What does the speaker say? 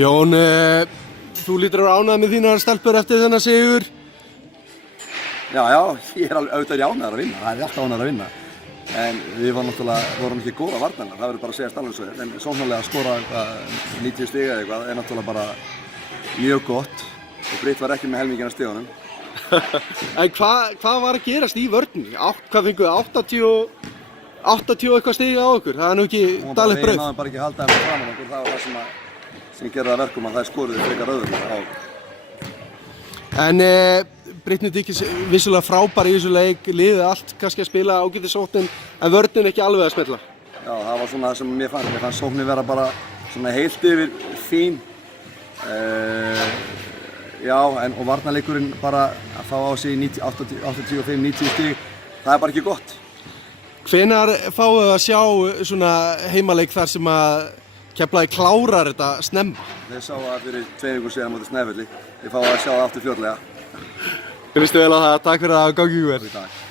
Jón, þú lítur að vera ánægður með þínar stelpur eftir þennan sigur? Já, ég auðvitað ánægður að vinna, það alltaf ánægður að vinna. En við vorum ekki góða varnarlega, það verður bara að segja alveg svo. En sóknarlega að skora 90 stig eða eitthvað er náttúrulega bara mjög gott og Britt var ekki með helmingina stigunum. En hvað var að gerast í vörninni? Hvað fenguð 80 eitthvað stig á okkur? Það er nú ekki daglegt brauð. Við náðum bara ekki að halda þeim fram á okkur, það var það sem gerði það verkum að það skoruðu frekar öðrum á okkur. En Brittany Dickies vissulega frábær í þessu leik, liðið allt kannski að spila ágætis sóknin, en vörnin ekki alveg að smella. Já, það var svona það sem mér fannst sóknin vera bara svona heilt yfir fín. Og varnarleikurinn bara að fá á sig 85-90 stig, það er bara ekki gott. Hvenær fáum við að sjá svona heimaleik þar sem að Keflavík klárar þetta snemma? Þeir sáu það fyrir 2 vikum síðan móti Snæfelli. Þeir fáum að sjá það aftur fljótlega. Kristi vel á það, takk fyrir að hafa gangið ykkur.